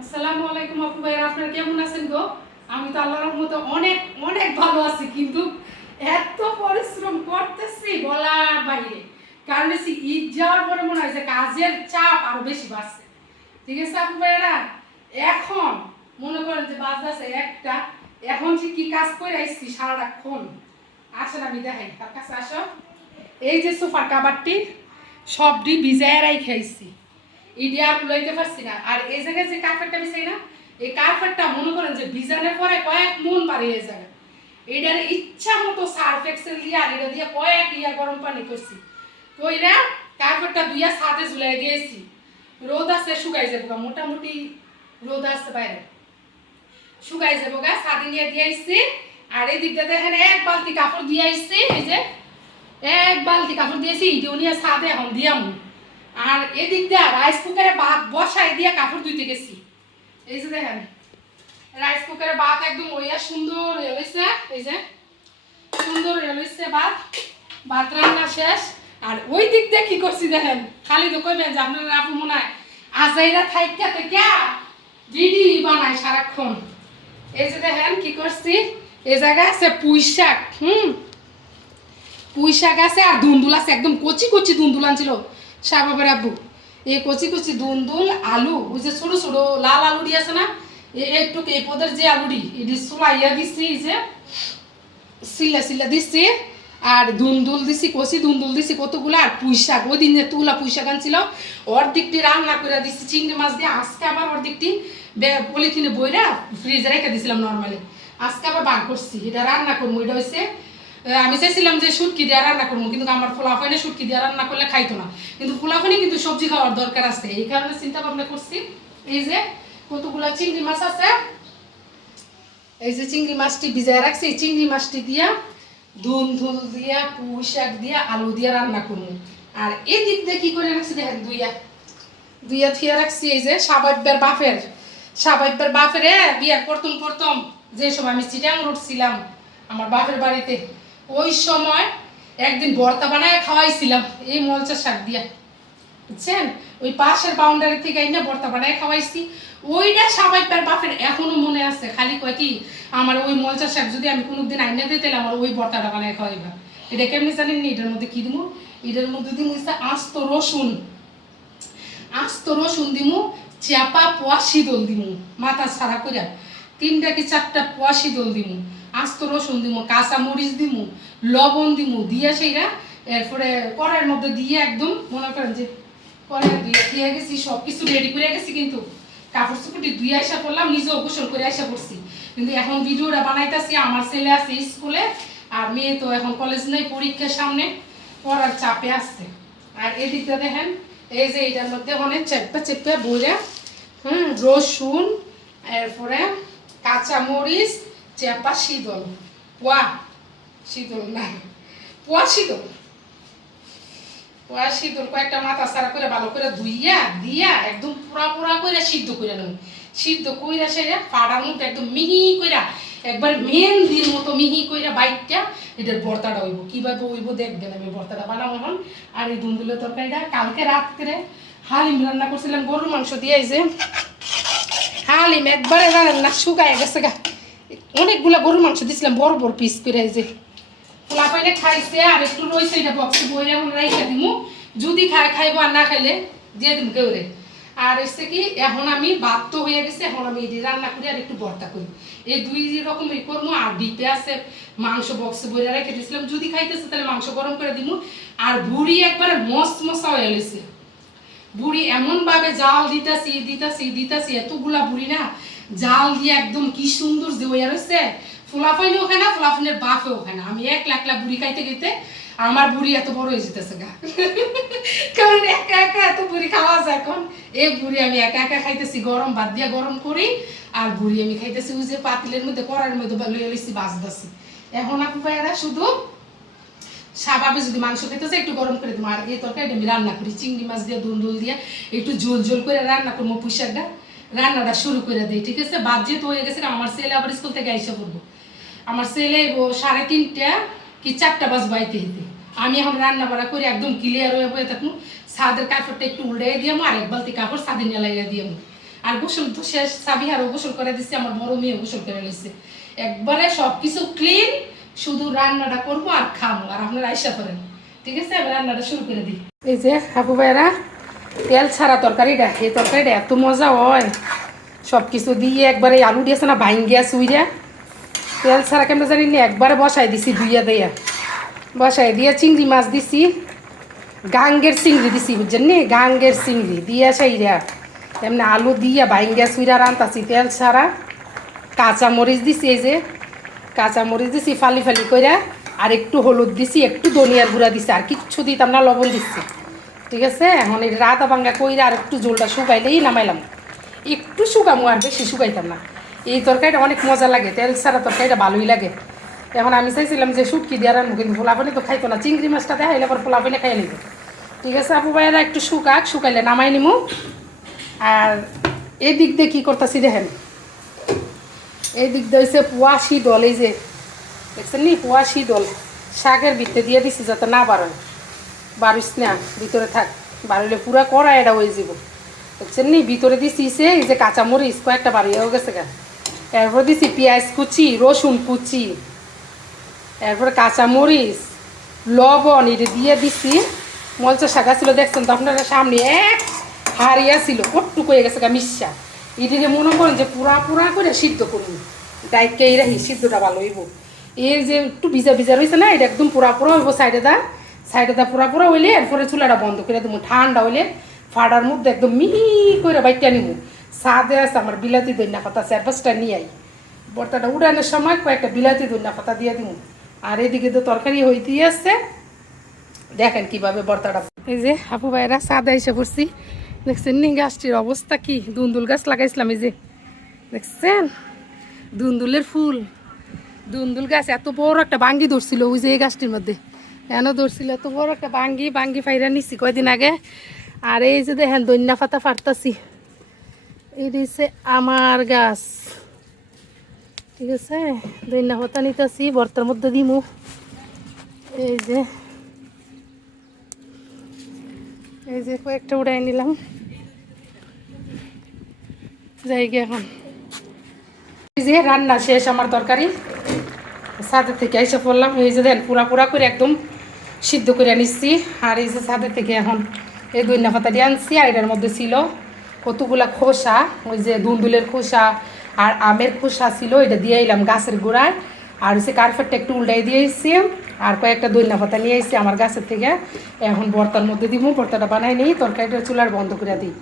আসসালামু আলাইকুম আপু ভাইয়া আপনারা কেমন আছেন গো? আমি তো আল্লাহর রহমতে অনেক অনেক ভালো আছি, কিন্তু এত পরিশ্রম করতেছি বলার বাইরে। কারণ হচ্ছে ঈদ যাওয়ার পরে মনে হয় যে কাজের চাপ আরও বেশি বাড়ছে। ঠিক আছে আপু ভাইয়ারা? এখন মনে করেন যে বাজতেছে একটা, এখন যে কি কাজ করে আসছি সারাক্ষণ, আসেন আমি দেখাই, তার কাছে আসো। এই যে সোফার কাবারটি, সবটি ভিজায় খাইছি ইডিয়া আর পারছি না। আর এই জায়গায় যে কার্পেটটা বিছাই না, এই কার্পেটটা মনে করেন যে ভিজানোর পরে কয়েক মন বাড়িয়ে যাবে। এইটার ইচ্ছা মতো সার্ফ এক্সেল দিয়ে আর এটা দিয়ে কয়েক ইয়া গরম পানি করছি। এটা কার্পেটটা দুইয়া সাথে ঝুলাই দিয়েছি। রোদ আছে, শুকাই যাব মোটামুটি রোদ আছে বাইরে। শুকাই যাব গা সাথে নিয়ে দিয়ে আসছি আর এই দিকটা দেখেন এক বালতি কাপড় দিয়ে আসছি এই যে এক বালতি কাপড় দিয়েছি ইটিও নিয়ে সাথে এখন দিয়াম আর এদিক দিয়ে রাইস কুকারে ভাত বসাই দিয়ে কাপড় ধুইতে গেছি। এই যে দেখেন রাইস কুকারে ভাত একদম ওইয়া সুন্দর হয়ে গেছে, এই যে সুন্দর হয়ে গেছে ভাত। ভাত রান্না শেষ। আর ওই দিক দিয়ে কি করছি দেখেন, খালি তো কইবেন যে আপনার আপু মনে হয় আজাইরা থাইকা থেকে ভিডি বানায় সারাক্ষণ। এই যে দেখেন কি করছি, এই জায়গায় আছে পুঁই শাক, হুম। পুঁই শাক আছে আর দুন্দুল আছে, একদম কচি কচি দুন্দুল আনছিল। শাহবাবের আব্বু। এই কচি কচি দুন্দুল আলু, ওই যে ছোটো ছোটো লাল আলুডি আছে না, এ- একটু এই পদের যে আলুডি এটি চুলাইয়া দিচ্ছি যে, সিল্লা সিল্লা দিচ্ছি আর দুন্দুল দিছি, কচি দুন্দুল দিছি কতগুলো, আর পুঁই শাক ওই দিন যে তুলা পুঁই শাক আনছিল, অর্ধেকটি রান্না করে দিছি, চিংড়ি মাছ দিয়ে, আজকে আবার অর্ধেকটি পলিথিনে বইরা ফ্রিজে রেখে দিছিলাম নর্মালি আজকে আবার বার করছি, এটা রান্না করব, এটা হয়েছে আমি চাইছিলাম যে শুটকি দিয়ে রান্না করব কিন্তু আমার ফোলাফাইনে শুটকি দিয়ে রান্না করলে খাইতো না। কিন্তু ফোলাফাইনে কিন্তু সবজি খাওয়ার দরকার আছে। এই কারণে চিন্তা ভাবনা করছি এই যে কতগুলা চিংড়ি মাছ আছে এই যে চিংড়ি মাছটি ভিজায় রাখছি এই চিংড়ি মাছটি দিয়া ধুন ধুল দিয়া পুঁই শাক দিয়া আলু দিয়া রান্না করব। আর এই দিক দিয়ে কি করে রাখছি দেখেন দুইয়া। দুইয়া থিয়া রাখছি এই যে সাবাইব্যের বাপের সাবাইব্যের বাপের এ, বিয়ার প্রথম প্রথম যে সময় আমি চিটাং উঠছিলাম আমার বাপের বাড়িতে ওই সময় একদিন ভর্তা বানায় খাওয়াইছিলাম, এই মলচা শাক দিয়া। বুঝছেন? ওই পাশের বাউন্ডারি থেকে আইনা ভর্তা বানায় খাওয়াইছি। ওইটা সাবাইব্যার বাপের এখনও মনে আছে। খালি কয় কি, আমার ওই মলচা শাক যদি আমি কোনোদিন আইনা দিতে আমার ওই ভর্তাটা বানায় খাওয়াইবা। এটা কেমনি জানেন নি? এটার মধ্যে কি দিমু? এটার মধ্যে দিমু হচ্ছে আস্ত রসুন। আস্ত রসুন দিমু, চাপা পোয়া শীতল দিমু, মাথা ছাড়া কইরা। তিনটা কি চারটা পোয়া শীতল দিমু, আস্ত রসুন দিমু, কাঁচা মরিচ দিমু, লবণ দিমু, দিয়ে সেইরা এরপরে কড়াইয়ের মধ্যে দিয়ে একদম মনে করেন যে কড়াই দিয়ে দিয়ে গেছি সব কিছু রেডি করে গেছি কিন্তু কাপড় চুপড়ি দুই আইসা করলাম নিজেও গোসল করে আইসা করছি কিন্তু এখন ভিডিওটা বানাইতেছি, আমার ছেলে আছে স্কুলে আর মেয়ে তো এখন কলেজ নেই, পরীক্ষার সামনে পড়ার চাপে আসছে আর এদিকটা দেখেন, এই যে এটার মধ্যে অনেক চেপটা চেপে বলে হুম, রসুন, এরপরে কাঁচা মরিচ চেপা শীতল। পোয়া, শীতল না। পোয়া শীতল। পোয়া শীতল কয়েকটা মাথা সারা করে ভালো করে ধুইয়া, দিয়া একদম পুরা পুরা করে সিদ্ধ করে নেব। সিদ্ধ কইরা সেরা পাড়ার মধ্যে একদম মিহি কইরা, একবার মেহেন্দির মতো মিহি কইরা বাইকটা এটার ভর্তাটা হইব। কীভাবে হইব দেখবেন আমি, ভর্তাটা বানাবো এখন। আর এই দুন্দুলের তরকারিটা কালকে রাত্রে হালিম রান্না করছিলাম গরুর মাংস দিয়ে যে। হালিম একবারে জানেন না, শুকায় গেছে গা। অনেকগুলা গরুর মাংস দিছিলাম, বড় বড় পিস করে যে। পোলা খাইছে, আর একটু রয়েছে এটা বক্সে বই এখন রাইখা দিমু। যদি খায়, খাইবো, আর না খাইলে দিয়ে দিম কেউরে। আর এসে কি, এখন আমি ভাত তো হয়ে গেছে, এখন আমি এটি রান্না করি আর একটু ভর্তা করি। এই দুই রকম ই করব আর ডিপে আছে মাংস বক্সে বইরা রেখে দিয়েছিলাম যদি খাইতেছে, তাহলে মাংস গরম করে দিমু। আর বুড়ি একবারে মস্ত মশা হয়ে গেছে বুড়ি এমন ভাবে জাল দিতাছি দিতাছি দিতাছি, এতগুলা বুড়ি না, জাল দিয়ে একদম কি সুন্দর যে ওই রয়েছে ফুলাফাইনেও খায় না ফুলাফাইনের বাপেও খায় না আমি এক লাখ লাখ বুড়ি খাইতে খাইতে আমার বুড়ি এত বড় হয়ে যেতেছে গা। কারণ একা একা এত বুড়ি খাওয়া যায় এখন। এই বুড়ি আমি একা একা খাইতেছি, গরম বাদ দিয়া গরম করি, আর বুড়ি আমি খাইতেছি ওই যে পাতিলের মধ্যে, কড়াইয়ের মধ্যে লইয়া লইছি বাজদাছি এখন আপু ভাইয়ারা শুধু স্বাভাবিক যদি মাংস খেতেছে একটু গরম করে দেবো। আর এই তরকারিটা আমি রান্না করি। চিংড়ি মাছ দিয়ে, দুন্দুল দিয়ে একটু ঝোল ঝোল করে রান্না করব, পুঁইশাকটা। রান্নাটা শুরু করে দিই, ঠিক আছে? বাদ যেহেতু হয়ে গেছে আমার ছেলে আবার স্কুল থেকে আইসা করব আমার ছেলে ও সাড়ে তিনটা কি চারটা বাজ বাইতে হেতে আমি এখন রান্না বাড়া করে, একদম ক্লিয়ার হয়ে হয়ে থাকুন। ছাদের কাপড়টা একটু উল্টাই দিয়াম আর এক বালতি কাপড় ছাদে নিয়ে লাগিয়ে দিয়াম আর গোসল তো শেষ, সাবিহারও গোসল করে দিচ্ছে আমার বড় মেয়ে গোসল করে নিচ্ছে একবারে সব কিছু ক্লিন শুধু রান্নাটা করব আর খাব আর আপনারা আইসা করেন ঠিক আছে? আমি রান্নাটা শুরু করে দিই। এই যে হাবু ভাইরা, তেল ছাড়া তরকারিটা, এই তরকারিটা এত মজা হয়। সব কিছু দিয়ে একবারে আলু দিয়েছে না ভাঙ্গিয়া সুইরা তেল ছাড়া কেমন জানি না, একবারে বসাই দিছি দুইয়া দিয়া বসাই দিয়ে চিংড়ি মাছ দিছি। গাঙ্গের চিংড়ি দিছি, বুঝছেন নি? গাঙ্গের চিংড়ি দিয়া সাইরা। এমনি আলু দিয়া ভাঙ্গিয়া সুইরা রান্তাছি, তেল ছাড়া। কাঁচা মরিচ দিছি এই যে। কাঁচা মরিচ দিছি, ফালি ফালি কইরা, আর একটু হলুদ দিছি, একটু ধনিয়ার গুঁড়া দিছি, আর কিচ্ছু দিতাম না, লবণ দিচ্ছি ঠিক আছে? এখন এই রাতা ভাঙ্গা কইরা আর একটু জলটা শুকাইলেই নামাইলাম। একটু শুকামো আর বেশি শুকাইতাম না। এই তরকারিটা অনেক মজা লাগে, তেল ছাড়া তরকারিটা ভালোই লাগে। এখন আমি চাইছিলাম যে শুটকি দিয়ে রান্না, কিন্তু ফোলাফানি তো খাইতো না। চিংড়ি মাছটা দেখাইলে পর ফোলাফানি খাই নিব। ঠিক আছে, আপু ভাইয়েরা, একটু শুকাক, শুকাইলে নামাই নিমু। আর এদিক দিয়ে কী করতেছি দেখেন। এই দিক দিয়ে হচ্ছে পুয়াশি দল, এই যে, দেখছেন নি? পুয়াশি দল। শাকের ভিতরে দিয়ে দিছি যাতে না বাড়ায়। বাড়িস না, ভিতরে থাক। বাড়িলে পুরা করা এটা হয়ে যাব দেখছেন নি? ভিতরে দিছি সে এই যে কাঁচামরিচ, কয়েকটা বাড়িয়েও গেছে গা। এরপরে দিছি পেঁয়াজ কুচি, রসুন কুচি। এরপরে কাঁচামরিচ, লবণ, এটা দিয়ে দিছি। মলচা শাক ছিল দেখছেন তো আপনারা সামনে এক হারিয়া ছিল কট্টু হয়ে গেছে গা মিশা। এদিকে মনে করেন যে পুরা পুরা করে সিদ্ধ করুন ডাইকে এই রাখি সিদ্ধটা ভালো হইব। এর যে একটু ভিজা ভিজা রয়েছে না, এটা একদম পুরা পুরা হইব সাইডে দা। সাইডে দা পুরা পুরা হইলে এরপরে চুলাটা বন্ধ করে দেবো ঠান্ডা হইলে ফাড়ার মধ্যে একদম মিহি করে বাইটা নিব। সাদে আছে আমার বিলাতি দইনা পাতা চার পাঁচটা নিয়ে আই। বর্তাটা উড়ানোর সময় কয়েকটা বিলাতি দইনা পাতা দিয়ে দিব। আর এদিকে তো তরকারি হইতেই আসছে দেখেন কীভাবে বর্তাটা এই যে আপু ভাইরা সাদা এসে পড়ছি। দেখছেন, নি গাছটির অবস্থা কি? দুন্দুল গাছ লাগাইছিলাম এই যে। দেখছেন? দুন্দুলের ফুল। দুন্দুল গাছ এত বড় একটা বাঙ্গি ধরছিল ওই যে এই গাছটির মধ্যে। কেন ধরছিল? এত বড় একটা বাঙ্গি বাঙ্গি ফাইরা নিছি কয়দিন আগে। আর এই যে দেখেন, দৈন্যা পাতা ফাটতাছি। এই দিছে আমার গাছ। ঠিক আছে? দৈন্যা পাতা নিতেছি বর্তার মধ্যে দিমু। এই যে এই যে কয়েকটা উড়াই নিলাম। যাই গিয়ে এখন। এই যে রান্না শেষ আমার তরকারি। ছাদের থেকে এসে পড়লাম। এই যে দেন পুরা পুরা করে একদম সিদ্ধ করে নিচ্ছি। আর এই যে ছাদের থেকে এখন এই পাতা দিয়ে আনছি। আর এটার মধ্যে ছিল কতগুলা খোসা, ওই যে দুন্দুলের খোসা আর আমের খোসা ছিল, এটা দিয়ে এলাম গাছের গোড়ায়। আর হচ্ছে কার্পেটটা একটু উল্টাই দিয়ে এসেছি আর কয়েকটা দইনা পাতা নিয়ে এসেছি আমার গাছের থেকে। এখন বর্তার মধ্যে দিব বর্তাটা বানাই নিই, তরকারিটা চুলার বন্ধ করে দিই।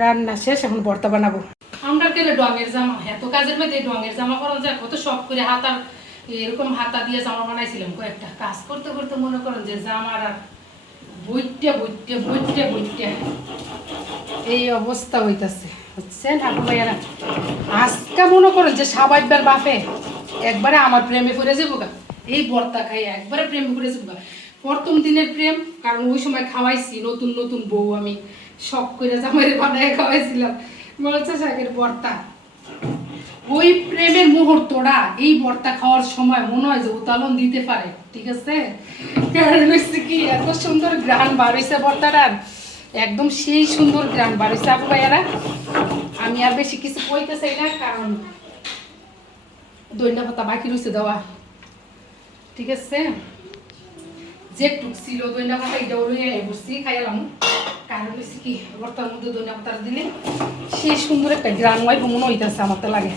রান্না শেষ, এখন বর্তা বানাবো। আমরা কেন ডঙের জামা এত কাজের মধ্যে ডঙের জামা করা যায়, কত শখ করে হাতার, এরকম হাতা দিয়ে জামা বানাইছিলাম কয়েকটা। কাজ করতে করতে মনে করেন যে জামার আর বইটে বইটে বইটে বইটে এই অবস্থা হইতাছে, বুঝছেন? আপু ভাইয়ারা, আজকে মনে করেন যে সাবাইবার বাপে, একবারে আমার প্রেমে পড়ে যাব গা। এই বর্তা খাই একবারে প্রেমে পড়ে যাব প্রথম দিনের প্রেম, কারণ ওই সময় খাওয়াইছি, নতুন নতুন বউ আমি। শখ করে জামাই বানায় খাওয়াইছিলাম। বলছে শাকের বর্তা। ওই প্রেমের মুহূর্তটা, এই বর্তা খাওয়ার সময় মনে হয় যে উতালন দিতে পারে, ঠিক আছে? কারণ হচ্ছে কি, এত সুন্দর গ্রান বাড়িছে বর্তাটার একদম সেই সুন্দর গ্রান বাড়িছে আপু ভাইয়ারা। আমি আর বেশি কিছু কইতে চাই না, কারণ দৈন্য পাতা বাকি রয়েছে দেওয়া। ঠিক আছে? যে টুক ছিল দৈন্য পাতা এটাও লইয়া বসছি খাইলাম কারণ হচ্ছে কি বর্তার মধ্যে দৈন্য পাতা দিলে সে সুন্দর একটা গ্রান ওয়াইফ মনে হইতেছে আমার তো লাগে।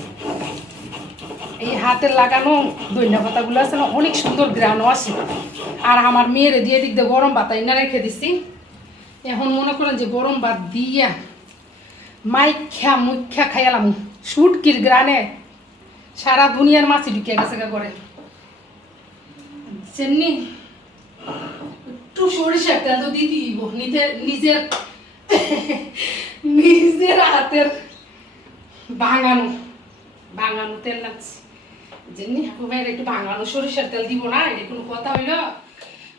এই হাতের লাগানো দৈন্য পাতাগুলো আছে না, অনেক সুন্দর গ্রানও আছে। আর আমার মেয়ের দিয়ে দিক দিয়ে গরম ভাত এনে রেখে দিছি। এখন মনে করেন যে গরম ভাত দিয়া মাইখ্যা মুখ্যা খাইলাম সুটকির গ্রানে সারা দুনিয়ার মাছি ঢুকে গেছে করে চেন্নি, একটু সরিষার তেল তো দিতে দিব। নিজের নিজের নিজের হাতের ভাঙানো ভাঙানো তেল লাগছে। যেমনি ভাইয়ের একটু ভাঙানো সরিষার তেল দিব না, এটা কোনো কথা হইল?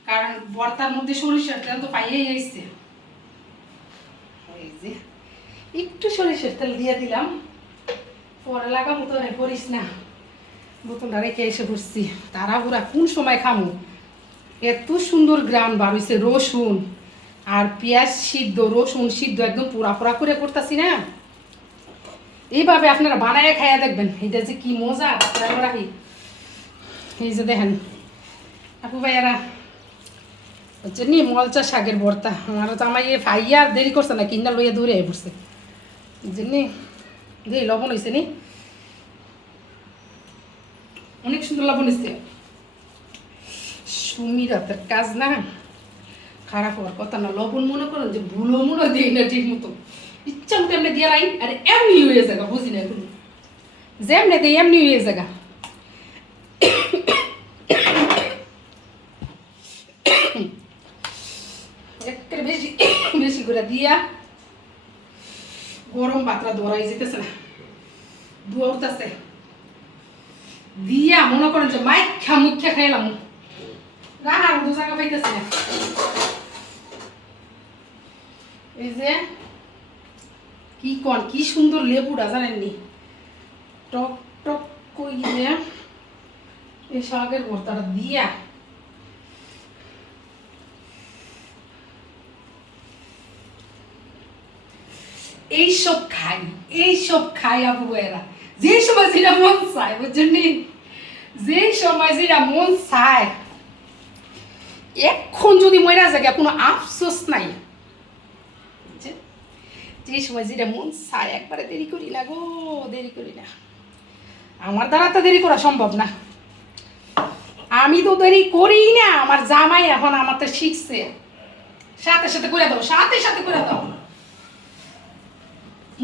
কারণ বর্তার মধ্যে সরিষার তেল তো পাইয়েই আসছে। এই যে, একটু সরিষার তেল দিয়ে দিলাম। পরে লাগামো তো করিস না। বোতলটা রেখে এসে বসছি। পুরা কোন সময় খামু? এত সুন্দর গ্রাম বার রসুন আর পেঁয়াজ সিদ্ধ, রসুন সিদ্ধ একদম পুরা পুরা করে করতেছি না? এইভাবে আপনারা বানায় খাইয়া দেখবেন, এটা যে কি মজা রাখি এই যে দেখেন, আপু ভাইয়ারা, হচ্ছে নি মলচা শাকের ভর্তা। আমার তো আমার ইয়ে আর দেরি করছে না কিনা লইয়া দূরে পড়ছে বুঝলি দেই লবণ হয়েছে নি। অনেক সুন্দর লবণ হয়েছে সুমির হাতের কাজ না? খারাপ হওয়ার কথা না। লবণ মনে করেন যে ভুলো মনে দিই না ঠিক মতো। ইচ্ছা মতো এমনি দিয়ে লাই, আর এমনি হয়ে যাগা, বুঝি না এখন। যেমনি দেয় এমনি হয়ে যাগা। একের বেশি বেশি করে দিয়া গরম পাত্রা দৌড়াই যেতেছে না। দৌড়তেছে দিয়া মনে করেন যে মাইখা মুখা খাইলাম। রাহার দু জায়গা পাইতেছে। এই যে, কি কন, কি সুন্দর লেবুটা জানেননি? টক টক কইলে এই শাকের ভর্তাটা দিয়া। এইসব খাই এইসব খাই আপু এরা যে সময় যেটা মন চায়, বুঝছেন? যে সময় যেটা মন চায়, এখন যদি মরা জায়গা কোনো আফসোস নাই। যে সময় যেটা মন চায়, একবারে দেরি করি না গো, দেরি করি না। আমার দ্বারা তো দেরি করা সম্ভব না। আমি তো দেরি করি না, আমার জামাই এখন আমার তো শিখছে। সাথে সাথে করে দাও, সাথে সাথে করে দাও।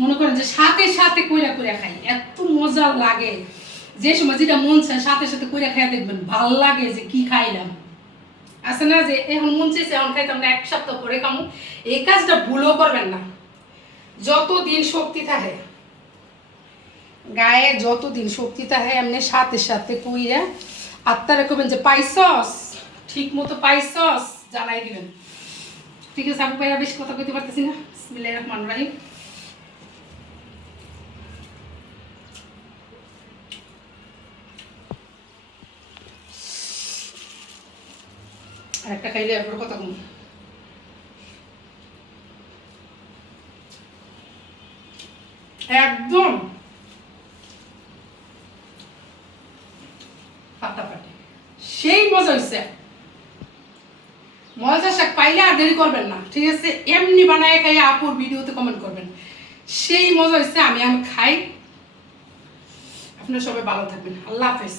মনে করেন যে সাথে সাথে কইরা কইরা খাই, এত মজা লাগে। যে সময় যেটা মন চায় সাথে সাথে কইরা খাই দেখবেন, ভালো লাগে যে কি খাইলাম। আছে না যে এখন মন চাইছে, এখন খাইতাম না, এক সপ্তাহ পরে খামু। এই কাজটা ভুলও করবেন না। যতদিন শক্তি থাকে, গায়ে যতদিন শক্তি থাকে, এমনি সাথে সাথে কইরা আত্মারা কবেন যে, পাইছস ঠিক মতো পাইছস, জানাই দিবেন। ঠিক আছে আপু ভাইয়া, বেশি কথা কইতে পারতেছি না। বিসমিল্লাহির রহমানির রহিম। একটা খাইলে এরপর কথা কম একদম। সেই মজা হয়েছে মজা শাক পাইলে আর দেরি করবেন না। ঠিক আছে? এমনি বানায় খাই আপুর ভিডিওতে কমেন্ট করবেন। সেই মজা হয়েছে আমি আমি খাই। আপনারা সবাই ভালো থাকবেন। আল্লাহ হাফেজ।